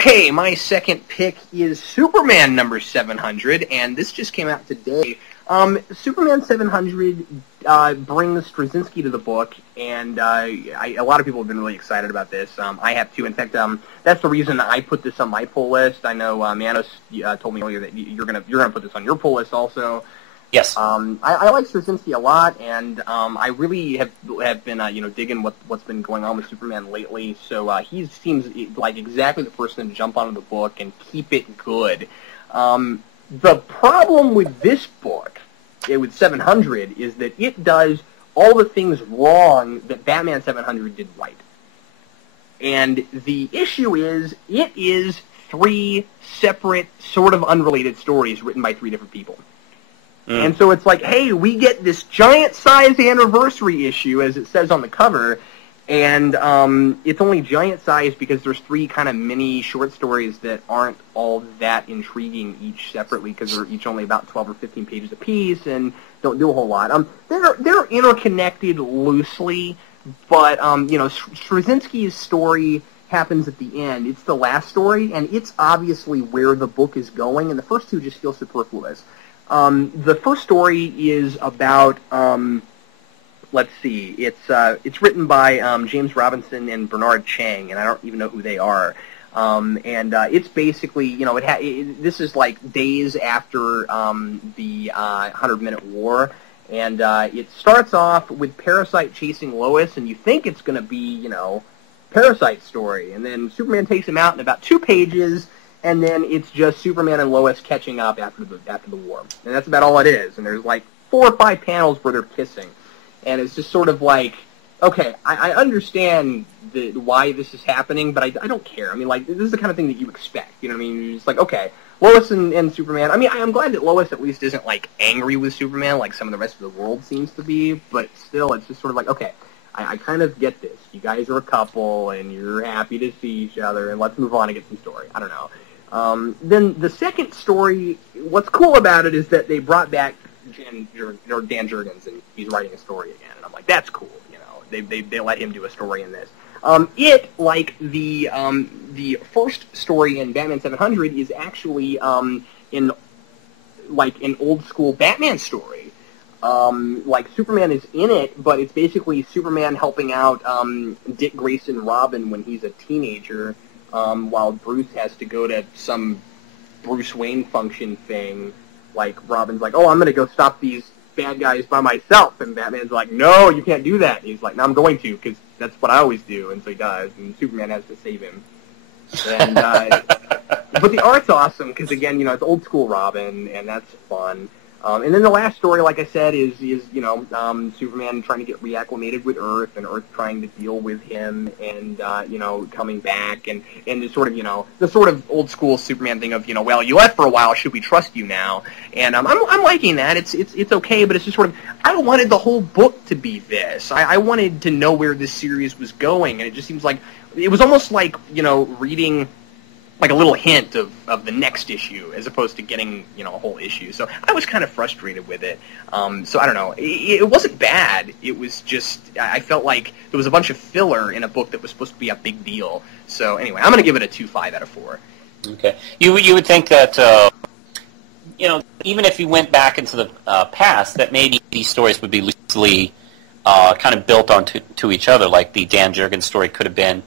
Okay, my second pick is Superman number 700, and this just came out today. Superman 700 brings Straczynski to the book, and a lot of people have been really excited about this. I have too. In fact, that's the reason I put this on my pull list. I know Manos told me earlier that you're gonna put this on your pull list also. Yes. I like Straczynski a lot, and I really have been digging what's been going on with Superman lately. So he seems like exactly the person to jump onto the book and keep it good. The problem with this book, with 700, is that it does all the things wrong that Batman 700 did right. And the issue is, it is 3 separate, sort of unrelated stories written by 3 different people. And so it's like, hey, we get this giant-sized anniversary issue, as it says on the cover, and it's only giant-sized because there's 3 kind of mini short stories that aren't all that intriguing each separately, because they're each only about 12 or 15 pages apiece and don't do a whole lot. They're interconnected loosely, but Straczynski's story happens at the end. It's the last story, and it's obviously where the book is going, and the first 2 just feel superfluous. The first story is about, let's see, it's written by James Robinson and Bernard Chang, and I don't even know who they are. It's basically, this is like days after the 100-Minute War, and it starts off with Parasite chasing Lois, and you think it's going to be, Parasite's story, and then Superman takes him out in about 2 pages, and then it's just Superman and Lois catching up after the war. And that's about all it is. And there's like 4 or 5 panels where they're kissing. And it's just sort of like, okay, I understand why this is happening, but I don't care. I mean, like, this is the kind of thing that you expect. You know what I mean? You're just like, okay, Lois and Superman. I mean, I'm glad that Lois at least isn't, like, angry with Superman like some of the rest of the world seems to be. But still, it's just sort of like, okay, I kind of get this. You guys are a couple, and you're happy to see each other, and let's move on and get some story. I don't know. Then the second story, what's cool about it is that they brought back Dan Jurgens, and he's writing a story again, and I'm like, that's cool, they let him do a story in this. It, like the first story in Batman 700, is actually in like an old school Batman story. Like Superman is in it, but it's basically Superman helping out Dick Grayson Robin when he's a teenager. While Bruce has to go to some Bruce Wayne function thing, like Robin's like, oh, I'm going to go stop these bad guys by myself, and Batman's like, no, you can't do that. And he's like, no, I'm going to, because that's what I always do, and so he does, and Superman has to save him. And but the art's awesome, because again, it's old school Robin, and that's fun. And then the last story, like I said, is Superman trying to get reacclimated with Earth, and Earth trying to deal with him, and coming back, and the sort of old school Superman thing of well, you left for a while, should we trust you now? And I'm liking that. It's okay, but it's just sort of, I wanted the whole book to be this. I wanted to know where this series was going, and it just seems like it was almost like reading like a little hint of the next issue, as opposed to getting, a whole issue. So I was kind of frustrated with it. So I don't know. It wasn't bad. It was just, I felt like there was a bunch of filler in a book that was supposed to be a big deal. So anyway, I'm going to give it a 2.5 out of 4. Okay. You would think that, even if you went back into the past, that maybe these stories would be loosely kind of built onto each other, like the Dan Jurgens story could have been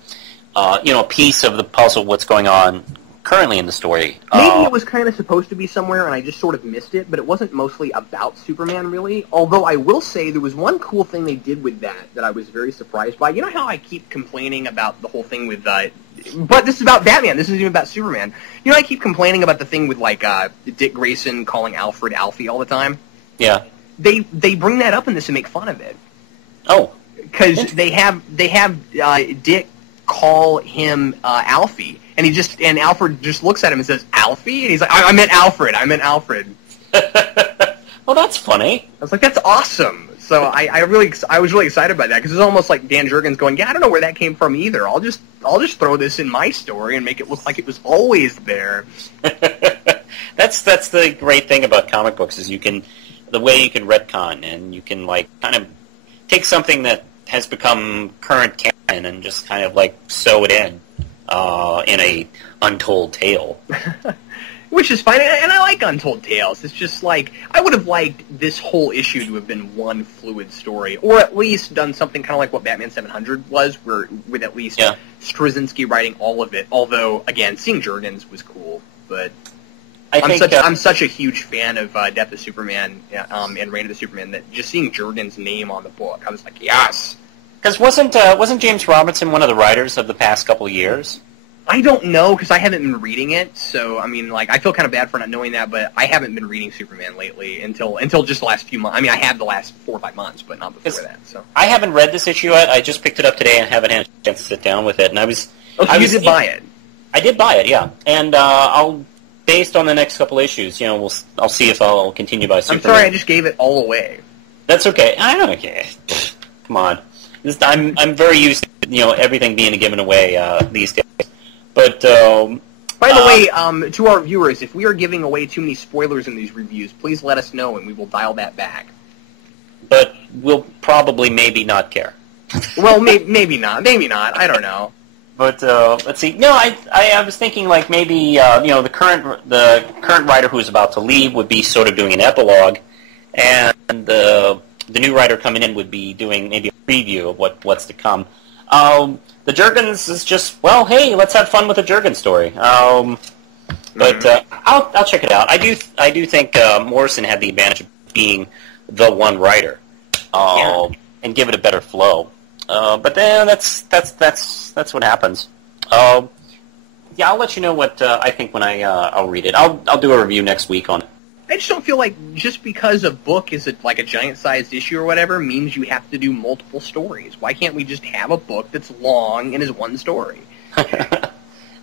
a piece of the puzzle of what's going on currently in the story. Maybe it was kind of supposed to be somewhere, and I just sort of missed it, but it wasn't mostly about Superman, really. Although I will say there was one cool thing they did with that I was very surprised by. You know how I keep complaining about the whole thing with... but this is about Batman. This isn't even about Superman. I keep complaining about the thing with, like, Dick Grayson calling Alfred Alfie all the time? Yeah. They bring that up in this and make fun of it. Oh. Because they have Dick call him Alfie, and Alfred just looks at him and says, Alfie? And he's like, I meant Alfred. Well, that's funny. I was like, that's awesome. So I was really excited by that, because it's almost like Dan Jurgens going, yeah, I don't know where that came from either. I'll just throw this in my story and make it look like it was always there. That's the great thing about comic books, is the way you can retcon, and you can like kind of take something that has become current canon and just kind of like sew it in. in a Untold Tale. Which is fine, and I like Untold Tales. It's just like, I would have liked this whole issue to have been one fluid story, or at least done something kind of like what Batman 700 was, where with at least Straczynski writing all of it. Although, again, seeing Jurgens was cool, but I'm such a huge fan of Death of Superman and Reign of the Superman that just seeing Jurgens' name on the book, I was like, yes! Because wasn't James Robinson one of the writers of the past couple of years? I don't know, because I haven't been reading it, so, I mean, like, I feel kind of bad for not knowing that, but I haven't been reading Superman lately until just the last few months. I mean, I had the last 4 or 5 months, but not before that, so. I haven't read this issue yet. I just picked it up today and haven't had a chance to sit down with it, and you did buy it? I did buy it, yeah. And I'll, based on the next couple issues, you know, I'll see if I'll continue by Superman. I'm sorry, I just gave it all away. That's okay. I don't care. Come on. I'm very used to, you know, everything being given away these days. But, by the way, to our viewers, if we are giving away too many spoilers in these reviews, please let us know and we will dial that back. But we'll probably maybe not care. Well, maybe not. Maybe not. I don't know. But, let's see. No, I was thinking, like, maybe, you know, the current writer who's about to leave would be sort of doing an epilogue, and the new writer coming in would be doing maybe a preview of what's to come. The Jurgens is just, well, hey, let's have fun with a Jurgens story. But I'll check it out. I do think Morrison had the advantage of being the one writer, and give it a better flow. But then that's what happens. Yeah, I'll let you know what I think when I'll read it. I'll do a review next week on it. I just don't feel like just because a book is like a giant-sized issue or whatever means you have to do multiple stories. Why can't we just have a book that's long and is one story?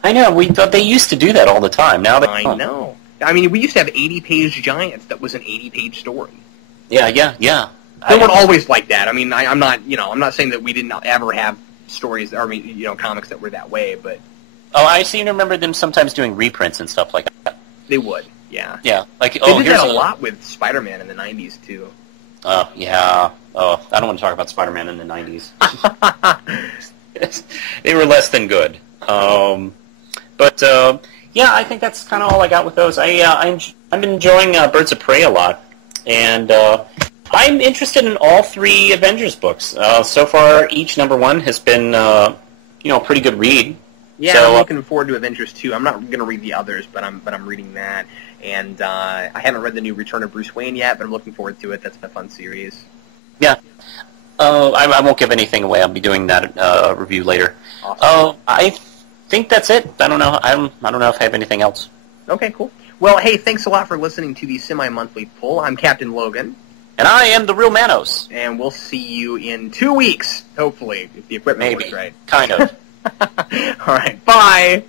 I know. They used to do that all the time. Now I know. I mean, we used to have 80-page Giants that was an 80-page story. Yeah. They weren't always like that. I mean, I'm not saying that we didn't ever have stories, or comics that were that way, but... Oh, I seem to remember them sometimes doing reprints and stuff like that. They would. Yeah. Yeah. Like, they did that a lot with Spider-Man in the 90s, too. Oh, yeah. Oh, I don't want to talk about Spider-Man in the 90s. They were less than good. But, yeah, I think that's kind of all I got with those. I'm enjoying Birds of Prey a lot. And I'm interested in all 3 Avengers books. So far, each #1 has been, a pretty good read. Yeah, so, I'm looking forward to Avengers 2. I'm not going to read the others, but I'm reading that. And I haven't read the new Return of Bruce Wayne yet, but I'm looking forward to it. That's a fun series. Yeah. I won't give anything away. I'll be doing that review later. Awesome. I think that's it. I don't know. I don't know if I have anything else. Okay, cool. Well, hey, thanks a lot for listening to the semi-monthly pull. I'm Captain Logan. And I am the real Manos. And we'll see you in 2 weeks, hopefully, if the equipment works right. Kind of. All right, bye.